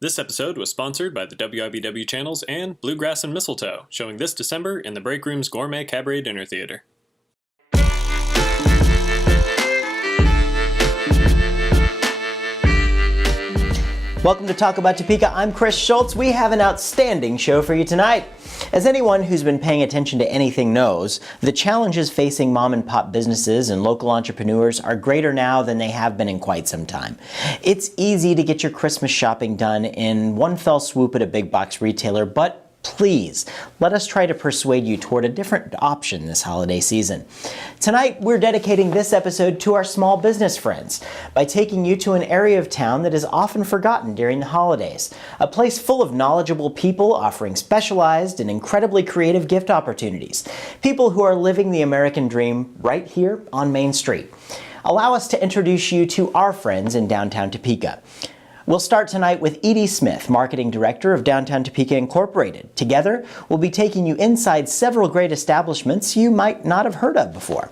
This episode was sponsored by the WIBW channels and Bluegrass and Mistletoe, showing this December in the Break Room's Gourmet Cabaret Dinner Theater. Welcome to Talk About Topeka. I'm Chris Schultz. We have an outstanding show for you tonight. As anyone who's been paying attention to anything knows, the challenges facing mom and pop businesses and local entrepreneurs are greater now than they have been in quite some time. It's easy to get your Christmas shopping done in one fell swoop at a big box retailer, but please, let us try to persuade you toward a different option this holiday season. Tonight, we're dedicating this episode to our small business friends by taking you to an area of town that is often forgotten during the holidays, a place full of knowledgeable people offering specialized and incredibly creative gift opportunities, people who are living the American dream right here on Main Street. Allow us to introduce you to our friends in Downtown Topeka. We'll start tonight with Edie Smith, Marketing Director of Downtown Topeka Inc. Together, we'll be taking you inside several great establishments you might not have heard of before.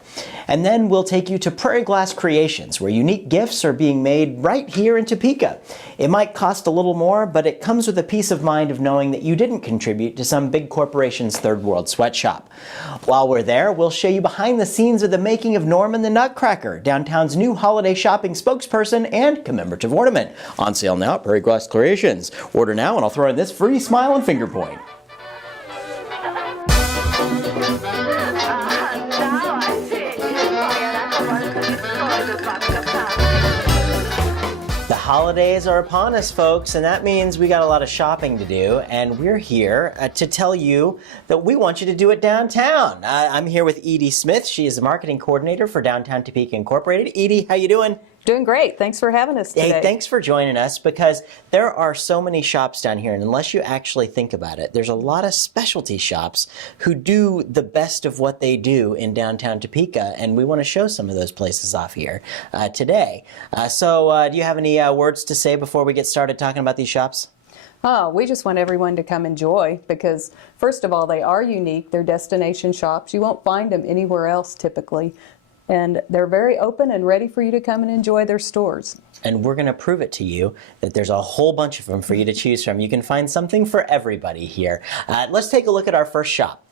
And then we'll take you to Prairie Glass Creations, where unique gifts are being made right here in Topeka. It might cost a little more, but it comes with a peace of mind of knowing that you didn't contribute to some big corporation's third world sweatshop. While we're there, we'll show you behind the scenes of the making of Norman the Nutcracker, downtown's new holiday shopping spokesperson and commemorative ornament. On sale now at Prairie Glass Creations. Order now and I'll throw in this free smile and finger point. The holidays are upon us, folks, and that means we got a lot of shopping to do, and we're here to tell you that we want you to do it downtown. I'm here with Edie Smith. She is the marketing coordinator for Downtown Topeka Incorporated. Edie, how you doing? Doing great. Thanks for having us today. Hey, thanks for joining us, because there are so many shops down here, and unless you actually think about it, there's a lot of specialty shops who do the best of what they do in downtown Topeka, and we want to show some of those places off here today. So do you have any words to say before we get started talking about these shops? Oh, we just want everyone to come enjoy because, first of all, they are unique. They're destination shops. You won't find them anywhere else typically. And they're very open and ready for you to come and enjoy their stores. And we're going to prove it to you that there's a whole bunch of them for you to choose from. You can find something for everybody here. Let's take a look at our first shop.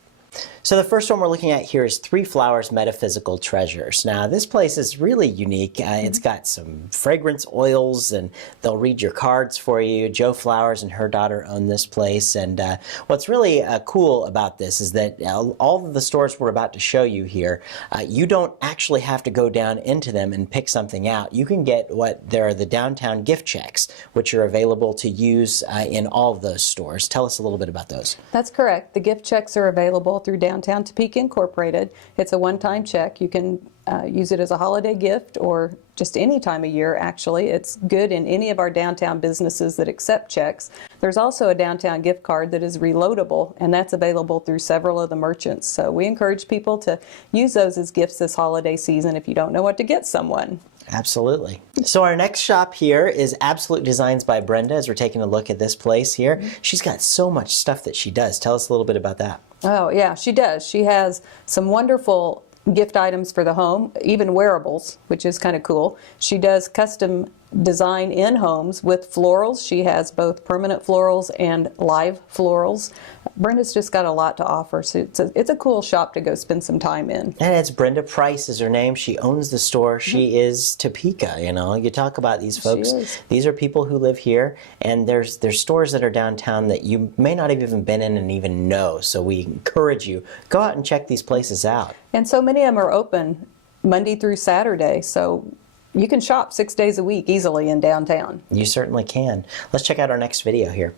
So the first one we're looking at here is Three Flowers Metaphysical Treasures. Now this place is really unique. It's got some fragrance oils, and they'll read your cards for you. Jo Flowers and her daughter own this place, and what's really cool about this is that all of the stores we're about to show you here, you don't actually have to go down into them and pick something out. You can get there are the downtown gift checks, which are available to use in all of those stores. Tell us a little bit about those. That's correct. The gift checks are available through Downtown Topeka Incorporated. It's a one-time check. You can use it as a holiday gift or just any time of year, actually. It's good in any of our downtown businesses that accept checks. There's also a downtown gift card that is reloadable, and that's available through several of the merchants. So we encourage people to use those as gifts this holiday season if you don't know what to get someone. Absolutely. So our next shop here is Absolute Designs by Brenda, as we're taking a look at this place here. She's got so much stuff that she does. Tell us a little bit about that. Oh, yeah, she does. She has some wonderful gift items for the home, even wearables, which is kind of cool. She does custom design in homes with florals. She has both permanent florals and live florals. Brenda's just got a lot to offer, so it's a cool shop to go spend some time in. And it's Brenda Price is her name. She owns the store. She is Topeka, you know. You talk about these folks. These are people who live here, and there's stores that are downtown that you may not have even been in and even know. So we encourage you, go out and check these places out. And so many of them are open Monday through Saturday, so you can shop 6 days a week easily in downtown. You certainly can. Let's check out our next video here.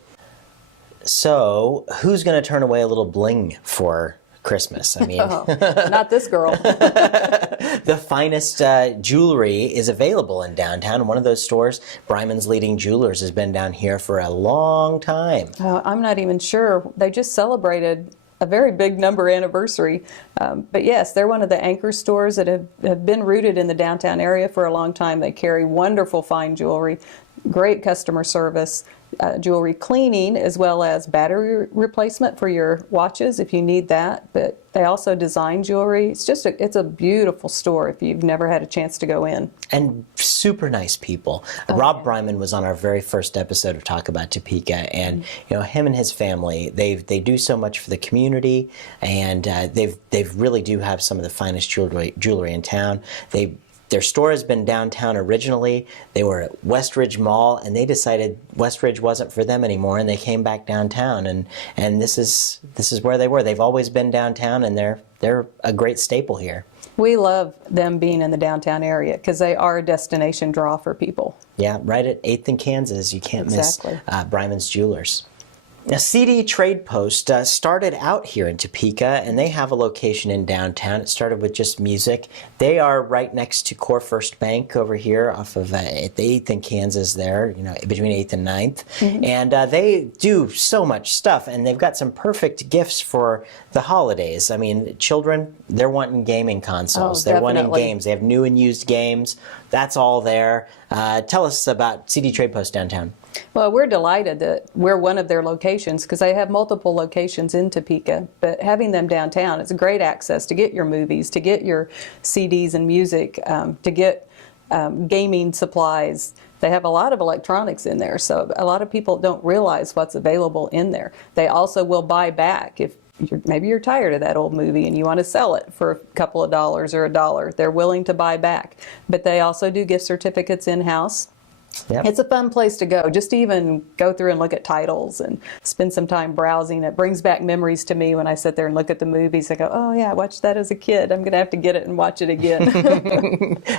So, who's going to turn away a little bling for Christmas? I mean, not this girl. The finest jewelry is available in downtown. One of those stores, Brymans Jewelers, has been down here for a long time. I'm not even sure. They just celebrated a very big number anniversary. But yes, they're one of the anchor stores that have been rooted in the downtown area for a long time. They carry wonderful fine jewelry, great customer service, jewelry cleaning, as well as battery replacement for your watches if you need that. But they also design jewelry. It's a beautiful store if you've never had a chance to go in. And super nice people. Rob Bryman was on our very first episode of Talk About Topeka, and him and his family, they do so much for the community, and they really do have some of the finest jewelry in town. Their store has been downtown originally. They were at Westridge Mall, and they decided Westridge wasn't for them anymore, and they came back downtown. And this is where they were. They've always been downtown, and they're a great staple here. We love them being in the downtown area because they are a destination draw for people. Yeah, right at 8th and Kansas. You can't miss Brymans Jewelers. Now, CD Trade Post started out here in Topeka, and they have a location in downtown. It started with just music. They are right next to Core First Bank over here off of at the 8th and Kansas there, between 8th and 9th. Mm-hmm. And they do so much stuff, and they've got some perfect gifts for the holidays. I mean, children, they're wanting gaming consoles. They're wanting games. They have new and used games. That's all there. Tell us about CD Trade Post downtown. Well, we're delighted that we're one of their locations because they have multiple locations in Topeka, but having them downtown, it's great access to get your movies, to get your CDs and music, to get gaming supplies. They have a lot of electronics in there, so a lot of people don't realize what's available in there. They also will buy back if maybe you're tired of that old movie and you want to sell it for a couple of dollars or $1. They're willing to buy back. But they also do gift certificates in-house. Yep. It's a fun place to go, just to even go through and look at titles and spend some time browsing. It brings back memories to me when I sit there and look at the movies. I go, oh yeah, I watched that as a kid. I'm going to have to get it and watch it again.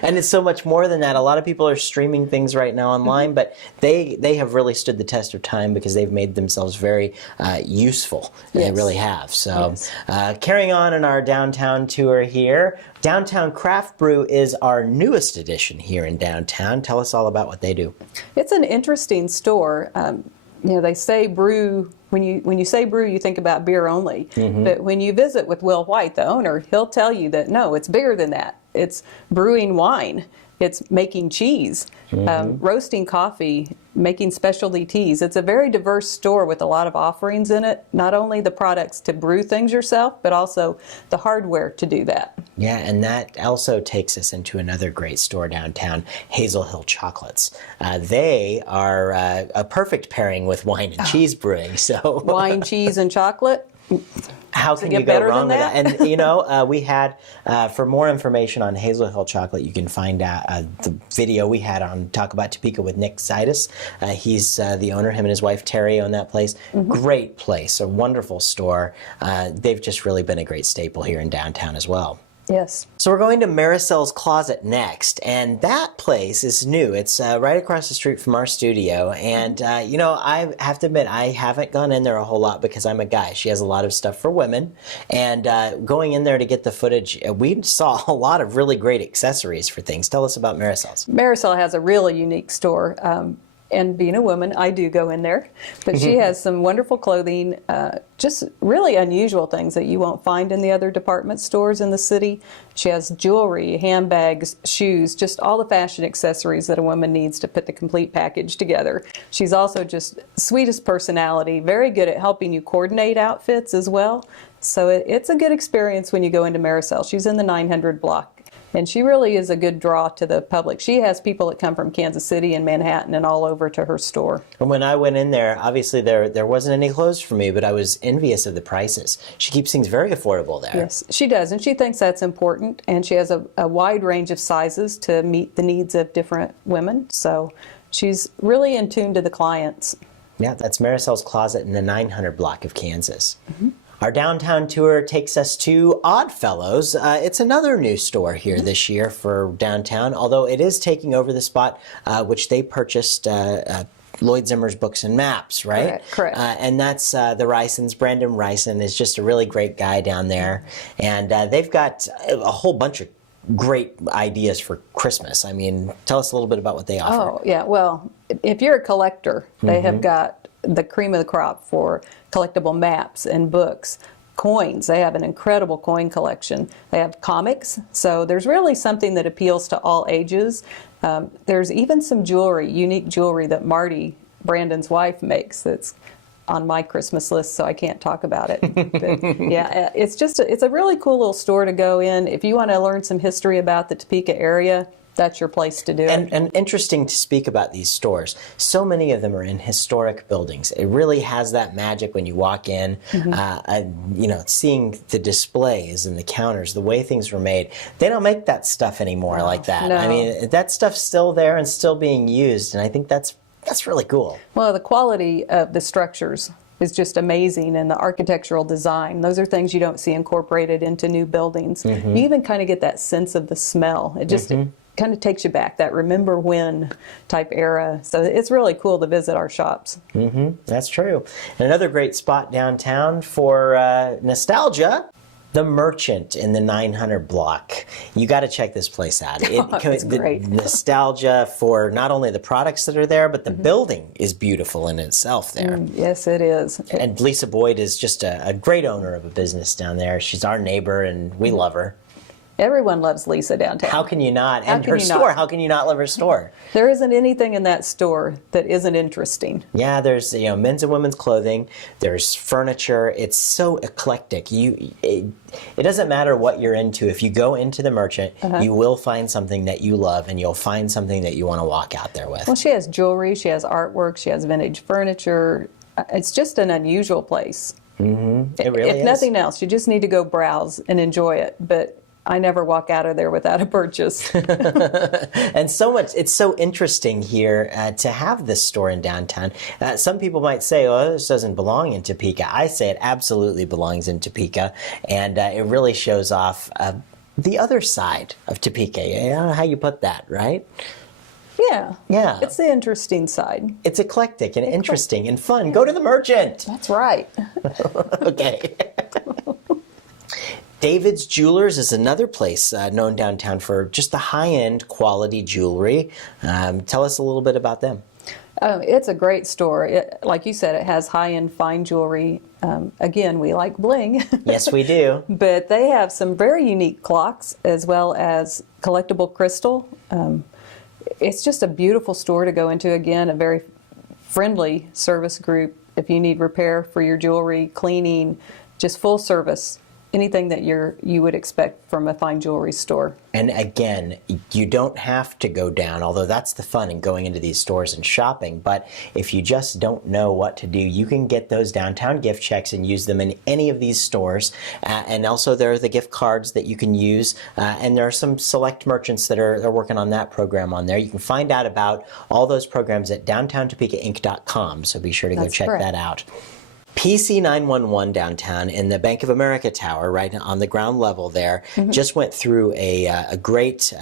And it's so much more than that. A lot of people are streaming things right now online, but they have really stood the test of time because they've made themselves very useful. Yes. They really have. So carrying on in our downtown tour here, Downtown Craft Brew is our newest addition here in downtown. Tell us all about what they do. It's an interesting store. They say brew. When you say brew, you think about beer only. Mm-hmm. But when you visit with Will White, the owner, he'll tell you that no, it's bigger than that. It's brewing wine. It's making cheese, roasting coffee, making specialty teas. It's a very diverse store with a lot of offerings in it. Not only the products to brew things yourself, but also the hardware to do that. Yeah, and that also takes us into another great store downtown, Hazel Hill Chocolates. They are a perfect pairing with wine and cheese brewing. So wine, cheese, and chocolate. How can you go wrong with that? And we had, for more information on Hazel Hill Chocolate, you can find out the video we had on Talk About Topeka with Nick Zaitis. He's the owner. Him and his wife Terry own that place. Mm-hmm. Great place, a wonderful store. They've just really been a great staple here in downtown as well. Yes. So we're going to Marcels Closet next, and that place is new. It's right across the street from our studio, and I have to admit, I haven't gone in there a whole lot because I'm a guy. She has a lot of stuff for women, and going in there to get the footage, we saw a lot of really great accessories for things. Tell us about Marcels. Maricel has a really unique store. And being a woman, I do go in there. But she has some wonderful clothing, just really unusual things that you won't find in the other department stores in the city. She has jewelry, handbags, shoes, just all the fashion accessories that a woman needs to put the complete package together. She's also just sweetest personality, very good at helping you coordinate outfits as well. So it's a good experience when you go into Maricel. She's in the 900 block. And she really is a good draw to the public. She has people that come from Kansas City and Manhattan and all over to her store. And when I went in there, obviously there wasn't any clothes for me, but I was envious of the prices. She keeps things very affordable there. Yes, she does, and she thinks that's important. And she has a wide range of sizes to meet the needs of different women. So she's really in tune to the clients. Yeah, that's Marcel's Closet in the 900 block of Kansas. Mm-hmm. Our downtown tour takes us to OddFellows. It's another new store here this year for downtown, although it is taking over the spot which they purchased Lloyd Zimmer's Books and Maps, right? Correct. And that's the Rysons. Brandon Ryson is just a really great guy down there. And they've got a whole bunch of great ideas for Christmas. I mean, tell us a little bit about what they offer. Oh, yeah. Well, if you're a collector, they have got the cream of the crop for collectible maps and books, coins. They have an incredible coin collection. They have comics. So there's really something that appeals to all ages. There's even some jewelry, unique jewelry that Marty Brandon's wife makes. That's on my Christmas list, so I can't talk about it. But yeah, it's a really cool little store to go in. If you want to learn some history about the Topeka area, that's your place to do it. And interesting to speak about these stores. So many of them are in historic buildings. It really has that magic when you walk in, seeing the displays and the counters, the way things were made. They don't make that stuff anymore like that. No. I mean, that stuff's still there and still being used, and I think that's really cool. Well, the quality of the structures is just amazing, and the architectural design. Those are things you don't see incorporated into new buildings. You even kind of get that sense of the smell. It just kind of takes you back, that remember when type era. So it's really cool to visit our shops. That's true. And another great spot downtown for nostalgia, the Merchant in the 900 block. You got to check this place out. It's great. The nostalgia for not only the products that are there, but the building is beautiful in itself there. Yes, it is. And Lisa Boyd is just a great owner of a business down there. She's our neighbor, and we love her. Everyone loves Lisa downtown. How can you not? How And can her you store. not? How can you not love her store? There isn't anything in that store that isn't interesting. Yeah, there's men's and women's clothing. There's furniture. It's so eclectic. It doesn't matter what you're into. If you go into the Merchant, you will find something that you love, and you'll find something that you want to walk out there with. Well, she has jewelry, she has artwork, she has vintage furniture. It's just an unusual place. It really is. If nothing else, you just need to go browse and enjoy it. But I never walk out of there without a purchase. And so much, it's so interesting here to have this store in downtown. Some people might say, oh, this doesn't belong in Topeka. I say it absolutely belongs in Topeka, and it really shows off the other side of Topeka. I don't know how you put that, right? Yeah. Yeah. It's the interesting side. It's eclectic and interesting and fun. Go to the Merchant. That's right. Okay. David's Jewelers is another place known downtown for just the high-end quality jewelry. Tell us a little bit about them. It's a great store. Like you said, it has high-end fine jewelry. Again, we like bling. Yes, we do. But they have some very unique clocks as well as collectible crystal. It's just a beautiful store to go into. Again, a very friendly service group. If you need repair for your jewelry, cleaning, just full service. Anything that you would expect from a fine jewelry store. And again, you don't have to go down, although that's the fun in going into these stores and shopping. But if you just don't know what to do, you can get those downtown gift checks and use them in any of these stores. And also there are the gift cards that you can use. And there are some select merchants that are working on that program on there. You can find out about all those programs at downtowntopekainc.com. So be sure to go check that out. PC 911 downtown in the Bank of America Tower, right on the ground level there, just went through a great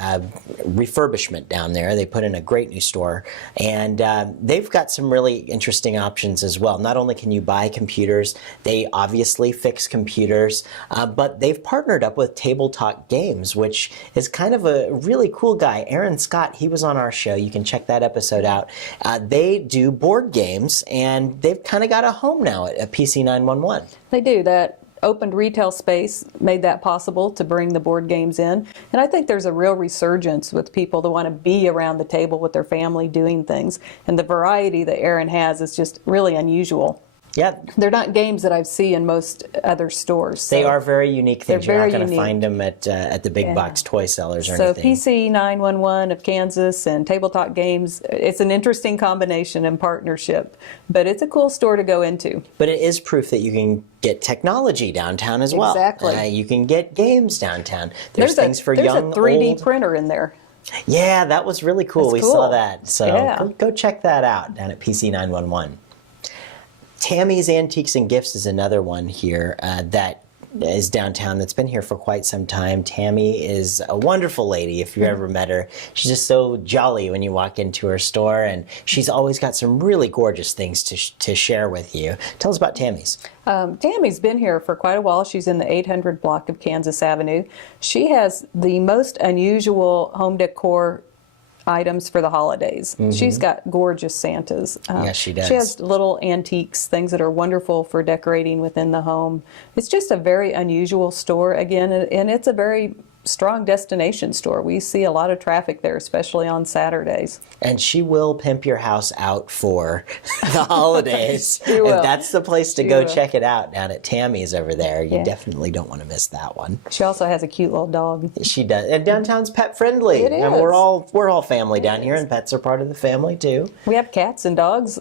refurbishment down there. They put in a great new store, and they've got some really interesting options as well. Not only can you buy computers, they obviously fix computers, but they've partnered up with Tabletop Games, which is kind of a really cool guy. Aaron Scott, he was on our show. You can check that episode out. They do board games, and they've kind of got a home now at PC 911. They do. That opened retail space made that possible to bring the board games in. And I think there's a real resurgence with people that want to be around the table with their family doing things. And the variety that Aaron has is just really unusual. Yeah. They're not games that I see in most other stores. So they are very unique things. You're not going to find them at the big box toy sellers or anything. So PC 911 of Kansas and Tabletop Games, it's an interesting combination and partnership. But it's a cool store to go into. But it is proof that you can get technology downtown as well. Exactly. You can get games downtown. There's things for young, There's a 3D old. printer in there. Yeah, that was really cool. That's We saw cool. that. So Yeah. go check that out down at PC 911. Tammys Antiques and Gifts is another one here that is downtown that's been here for quite some time. Tammy is a wonderful lady if you've ever met her. She's just so jolly when you walk into her store, and she's always got some really gorgeous things to share with you. Tell us about Tammy's. Tammy's been here for quite a while. She's in the 800 block of Kansas Avenue. She has the most unusual home decor items for the holidays. She's got gorgeous Santas. Yes, she does. She has little antiques, things that are wonderful for decorating within the home. It's just a very unusual store, again, and it's a very strong destination store. We see a lot of traffic there, especially on Saturdays. And she will pimp your house out for the holidays. She will. If that's the place to She go will. check it out down at Tammys over there, you Yeah. definitely don't want to miss that one. She also has a cute little dog. She does. And downtown's pet friendly. It And is. we're all family down here, and pets are part of the family too. We have cats and dogs.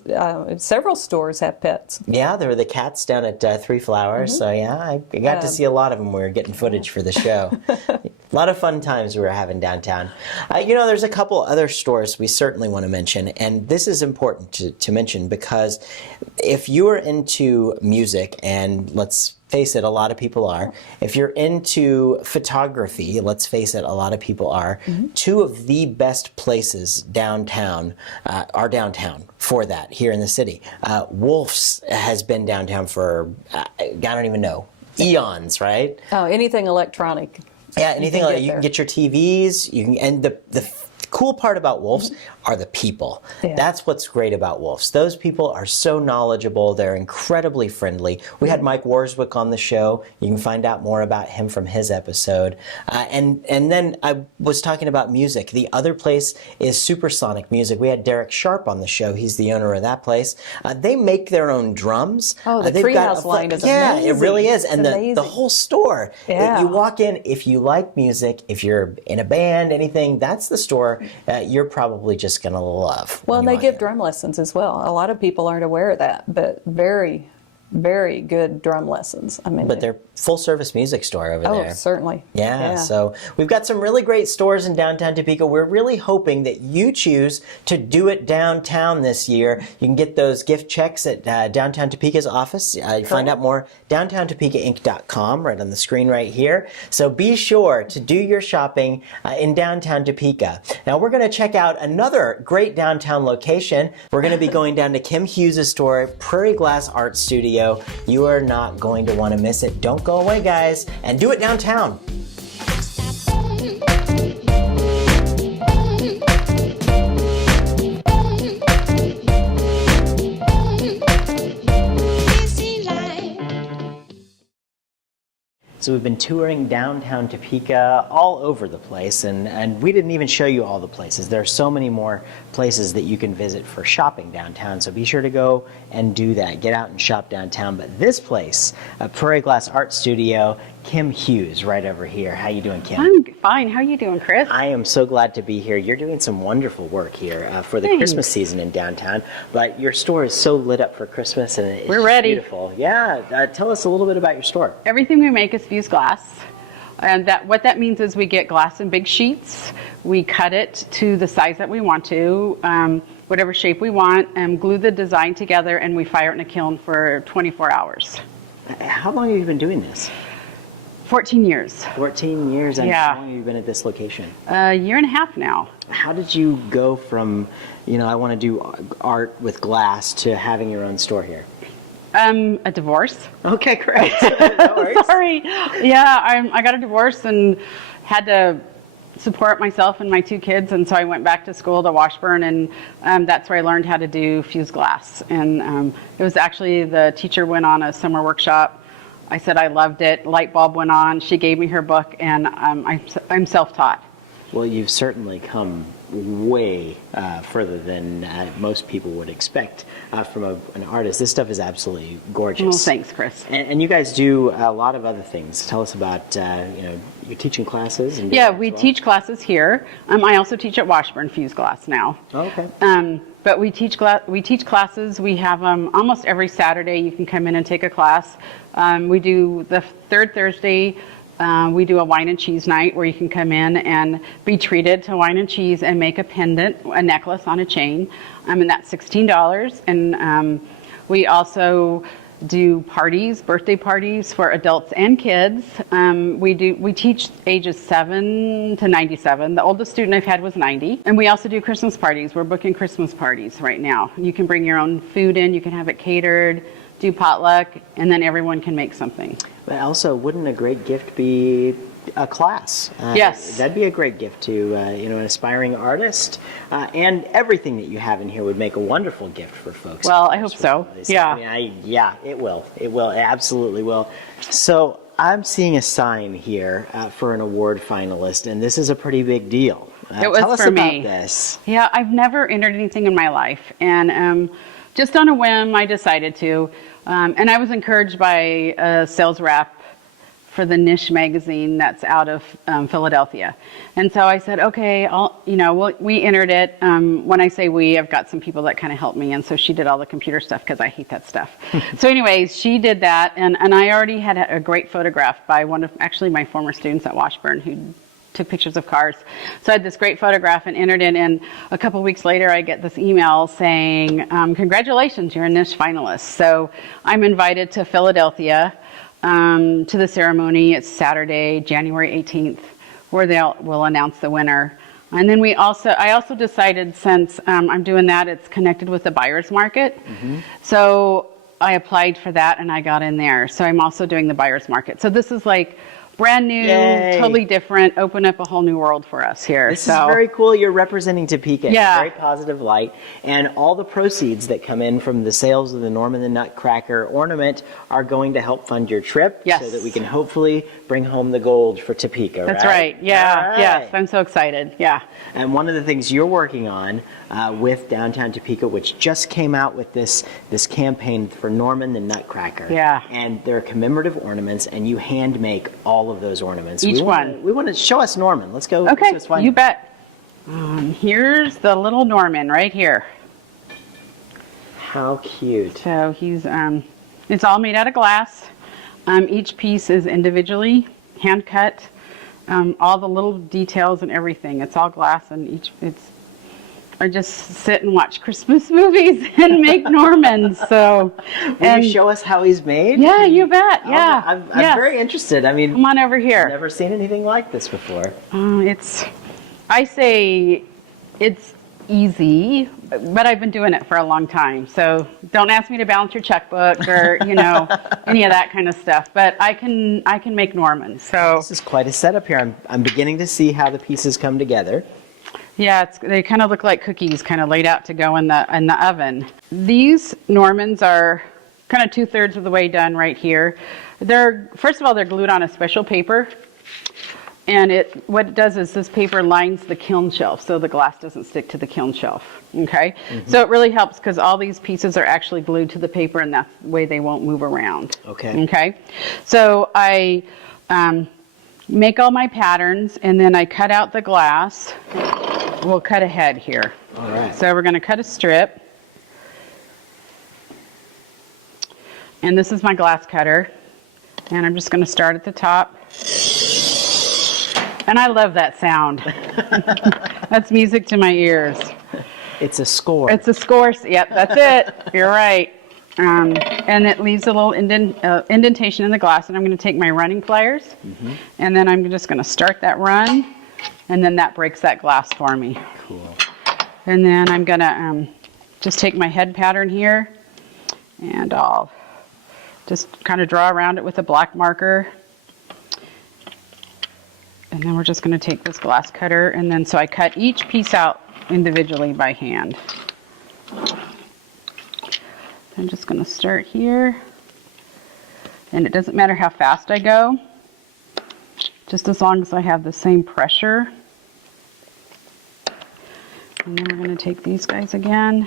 Several stores have pets. Yeah, there were the cats down at Three Flowers. So yeah, I got to see a lot of them when we were getting footage for the show. A lot of fun times we were having downtown. There's a couple other stores we certainly want to mention, and this is important to mention because if you are into music, and let's face it, a lot of people are. If you're into photography, let's face it, a lot of people are. Two of the best places downtown are downtown for that here in the city. Wolf's has been downtown for, I don't even know, eons, right? Oh, anything electronic. Yeah, anything can like get you can there. get your TVs, and the cool part about Wolf's are the people. Yeah. That's what's great about Wolf's. Those people are so knowledgeable. They're incredibly friendly. We had Mike Warswick on the show. You can find out more about him from his episode. And then I was talking about music. The other place is Supersonic Music. We had Derek Sharp on the show. He's the owner of that place. They make their own drums. Oh, the They've got Treehouse line is Yeah, amazing. it really is. And It's the amazing. whole store. Yeah. You walk in, if you like music, if you're in a band, anything, that's the store you're probably just going to love. Well, when and you they give walk in. drum lessons as well. A lot of people aren't aware of that, but very, very good drum lessons. I mean, But they're full-service music store over oh, there. certainly. Yeah, so we've got some really great stores in downtown Topeka. We're really hoping that you choose to do it downtown this year. You can get those gift checks at Downtown Topeka's office. Find out more, downtowntopekainc.com, right on the screen right here. So be sure to do your shopping in downtown Topeka. Now we're going to check out another great downtown location. We're going to be going down to Kymm Hughes' store, Prairie Glass Art Studio. You are not going to want to miss it. Don't go away, guys, and do it downtown. So we've been touring downtown Topeka all over the place, and we didn't even show you all the places. There are so many more places that you can visit for shopping downtown, so be sure to go and do that. Get out and shop downtown. But this place, Prairie Glass Art Studio, Kymm Hughes, right over here. How you doing, Kim? I'm fine. How you doing, Chris? I am so glad to be here. You're doing some wonderful work here for the Thanks. Christmas season in downtown, but your store is so lit up for Christmas, and it's We're just ready. beautiful. Yeah, tell us a little bit about your store. Everything we make is fused glass. And what that means is we get glass in big sheets. We cut it to the size that we want to, whatever shape we want, and glue the design together, and we fire it in a kiln for 24 hours. How long have you been doing this? 14 years. 14 years, and Yeah. how long have you been at this location? A year and a half now. How did you go from, I want to do art with glass to having your own store here? A divorce. Okay, great. No worries. Sorry. Yeah, I got a divorce and had to support myself and my two kids, and so I went back to school to Washburn, and that's where I learned how to do fused glass. And it was actually the teacher went on a summer workshop. I said I loved it. Light bulb went on. She gave me her book, and I'm self-taught. Well, you've certainly come way further than most people would expect from an artist. This stuff is absolutely gorgeous. Well, thanks, Chris. And you guys do a lot of other things. Tell us about, you're teaching classes. And Yeah, we teach classes here. I also teach at Washburn fused glass now. Okay. But we teach classes. We have them almost every Saturday. You can come in and take a class. We do the third Thursday. We do a wine and cheese night where you can come in and be treated to wine and cheese and make a pendant, a necklace on a chain. And that's $16. And we also do parties, birthday parties for adults and kids. We teach ages 7 to 97. The oldest student I've had was 90. And we also do Christmas parties. We're booking Christmas parties right now. You can bring your own food in, you can have it catered, do potluck, and then everyone can make something. But also, wouldn't a great gift be a class? Yes. That'd be a great gift to an aspiring artist. And everything that you have in here would make a wonderful gift for folks. Well, I hope so. Yeah. It will. It will. It absolutely will. So I'm seeing a sign here for an award finalist, and this is a pretty big deal. It was tell us for about me. this. Yeah, I've never entered anything in my life, and just on a whim, I decided to. And I was encouraged by a sales rep for the niche magazine that's out of Philadelphia. And so I said, okay, we entered it. When I say we, I've got some people that kind of helped me. And so she did all the computer stuff because I hate that stuff. So anyways, she did that. And I already had a great photograph by one of actually my former students at Washburn who took pictures of cars. So I had this great photograph and entered it. And a couple weeks later, I get this email saying, congratulations, you're a niche finalist. So I'm invited to Philadelphia to the ceremony. It's Saturday, January 18th, where we'll announce the winner. And then I also decided, since I'm doing that, it's connected with the buyer's market. So I applied for that and I got in there. So I'm also doing the buyer's market. So this is like brand new, Yay. totally different, open up a whole new world for us here. This is very cool. You're representing Topeka in Yeah. a very positive light. And all the proceeds that come in from the sales of the Norman the Nutcracker ornament are going to help fund your trip. Yes. So that we can hopefully bring home the gold for Topeka, That's right. Yeah. All right. Yes. I'm so excited. Yeah. And one of the things you're working on with Downtown Topeka, which just came out with this campaign for Norman the Nutcracker. Yeah. And they're commemorative ornaments, and you hand make all of those ornaments. Each we one. Want to show us Norman. Let's go. Okay. Let's find You him. bet. Here's the little Norman right here. How cute. So he's, it's all made out of glass. Each piece is individually hand cut. All the little details and everything. It's all glass, and I just sit and watch Christmas movies and make Normans. So, Will you show us how he's made? Yeah, you bet. Oh, Yeah, I'm yes. very interested. I mean, Come on over here. I've never seen anything like this before. I say it's easy, but I've been doing it for a long time. So don't ask me to balance your checkbook or any of that kind of stuff. But I can make Normans. So This is quite a setup here. I'm beginning to see how the pieces come together. yeah, they kind of look like cookies, kind of laid out to go in the oven. These Normans are kind of 2/3 of the way done right here. First of all, they're glued on a special paper. And what it does is this paper lines the kiln shelf so the glass doesn't stick to the kiln shelf, okay? So it really helps because all these pieces are actually glued to the paper, and that's the way they won't move around. Okay? So I make all my patterns, and then I cut out the glass. We'll cut ahead here. All right. So we're going to cut a strip. And this is my glass cutter. And I'm just going to start at the top. And I love that sound. That's music to my ears. It's a score. It's a score. Yep, that's it. You're right. And it leaves a little indentation in the glass. And I'm going to take my running pliers. And then I'm just going to start that run. And then that breaks that glass for me. Cool. And then I'm going to just take my head pattern here. And I'll just kind of draw around it with a black marker. And then we're just going to take this glass cutter, and then so I cut each piece out individually by hand. I'm just going to start here. And it doesn't matter how fast I go, just as long as I have the same pressure. And then we're going to take these guys again.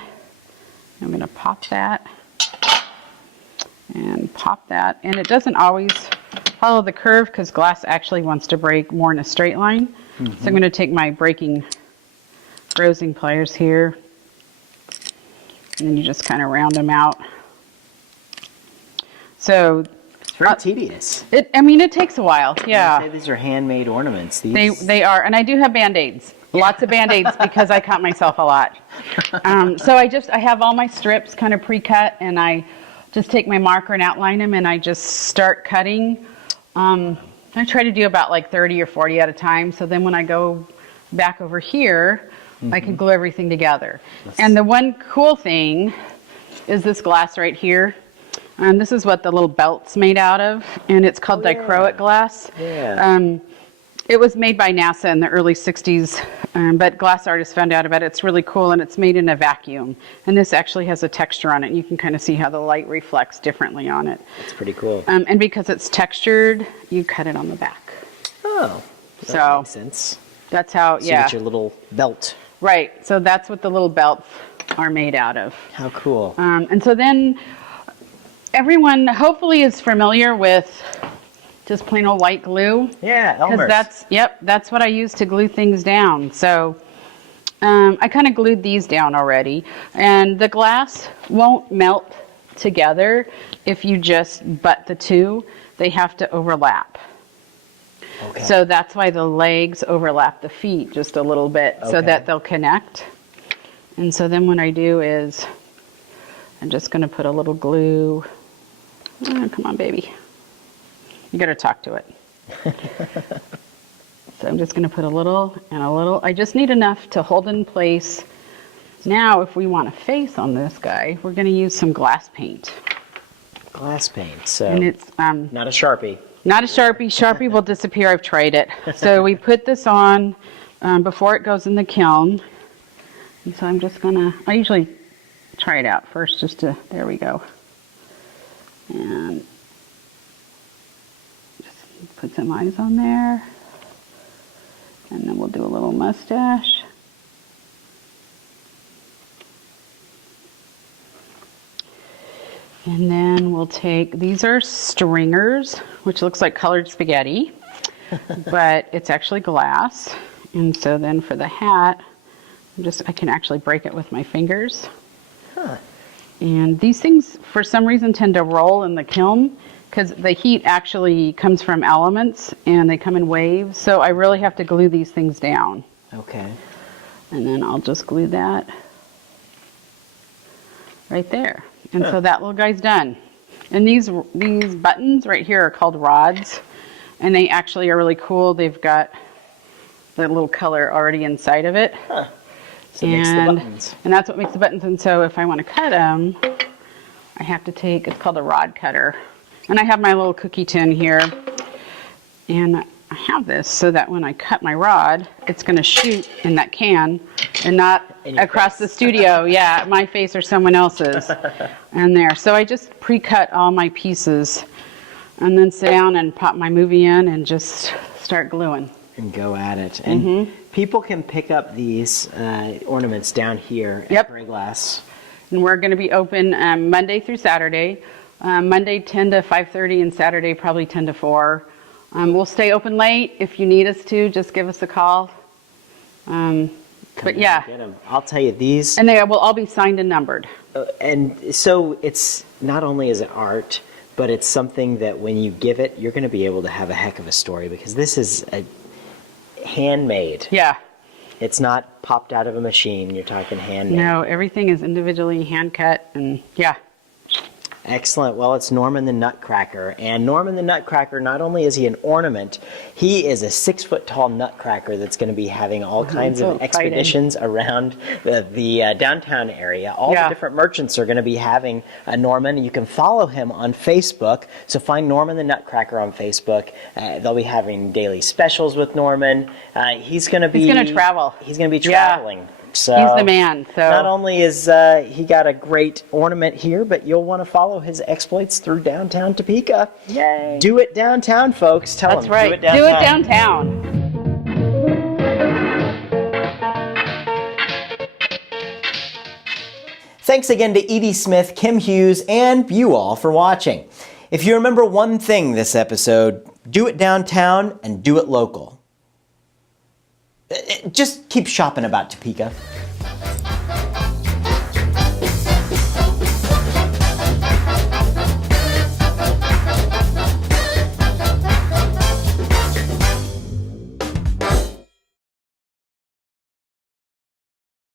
I'm going to pop that and pop that. And it doesn't always follow the curve because glass actually wants to break more in a straight line. So I'm going to take my rosing pliers here, and then you just kind of round them out. So It's very tedious. it takes a while. Yeah. You say these are handmade ornaments. They are, and I do have Band-Aids. Lots of Band-Aids because I cut myself a lot. So I have all my strips kind of pre-cut, and I just take my marker and outline them, and I just start cutting. I try to do about like 30 or 40 at a time. So then when I go back over here, I can glue everything together. And the one cool thing is this glass right here. This is what the little belt's made out of, and it's called dichroic glass. Yeah. It was made by NASA in the early 60s, but glass artists found out about it. It's really cool, and it's made in a vacuum. And this actually has a texture on it. You can kind of see how the light reflects differently on it. It's pretty cool. And because it's textured, you cut it on the back. Oh, that So makes sense. that's how, So you yeah. get your little belt. Right, so that's what the little belts are made out of. How cool. And so then everyone hopefully is familiar with just plain old white glue. Yeah, Elmer's. Because that's what I use to glue things down. So I kind of glued these down already. And the glass won't melt together if you just butt the two. They have to overlap. Okay. So that's why the legs overlap the feet just a little bit so Okay. that they'll connect. And so then what I do is I'm just going to put a little glue. Oh, come on, baby. You got to talk to it. So I'm just going to put a little and a little. I just need enough to hold in place. Now, if we want a face on this guy, we're going to use some glass paint. Glass paint. So And it's not a Sharpie. not a Sharpie. Sharpie will disappear. I've tried it. So we put this on before it goes in the kiln. And so I'm just going to, I usually try it out first just to, there we go. And just put some eyes on there. And then we'll do a little mustache. And then we'll take, these are stringers, which looks like colored spaghetti, but it's actually glass. And so then for the hat, I can actually break it with my fingers. Huh. And these things, for some reason, tend to roll in the kiln because the heat actually comes from elements and they come in waves. So I really have to glue these things down. Okay. And then I'll just glue that right there. And so that little guy's done. And these buttons right here are called rods. And they actually are really cool. They've got the little color already inside of it. Huh. So it makes the buttons. And that's what makes the buttons. And so if I want to cut them, I have to take, it's called a rod cutter. And I have my little cookie tin here. And I have this so that when I cut my rod, it's going to shoot in that can and not across the studio. Yeah, my face or someone else's. And there. So I just pre-cut all my pieces and then sit down and pop my movie in and just start gluing. And go at it. And people can pick up these ornaments down here at Prairie Glass. And we're going to be open Monday through Saturday. Monday 10 to 5:30 and Saturday probably 10 to 4. We'll stay open late. If you need us to, just give us a call. But yeah. Get 'em. I'll tell you, these... And they will all be signed and numbered. And so it's not only is it art, but it's something that when you give it, you're going to be able to have a heck of a story because this is a handmade. Yeah. It's not popped out of a machine. You're talking handmade. No, everything is individually hand cut and yeah. Excellent. Well, it's Norman the Nutcracker. And Norman the Nutcracker, not only is he an ornament, he is a 6-foot-tall nutcracker that's going to be having all kinds so of expeditions around the downtown area. All the different merchants are going to be having a Norman. You can follow him on Facebook. So find Norman the Nutcracker on Facebook. They'll be having daily specials with Norman. He's going to travel. He's going to be traveling. Yeah. So he's the man. So not only is he got a great ornament here, but you'll want to follow his exploits through downtown Topeka. Yay. Do it downtown, folks. Tell That's them. right. Do it downtown. Do it downtown. Thanks again to Edie Smith, Kymm Hughes, and you all for watching. If you remember one thing this episode, do it downtown and do it local. Just keep shopping about Topeka.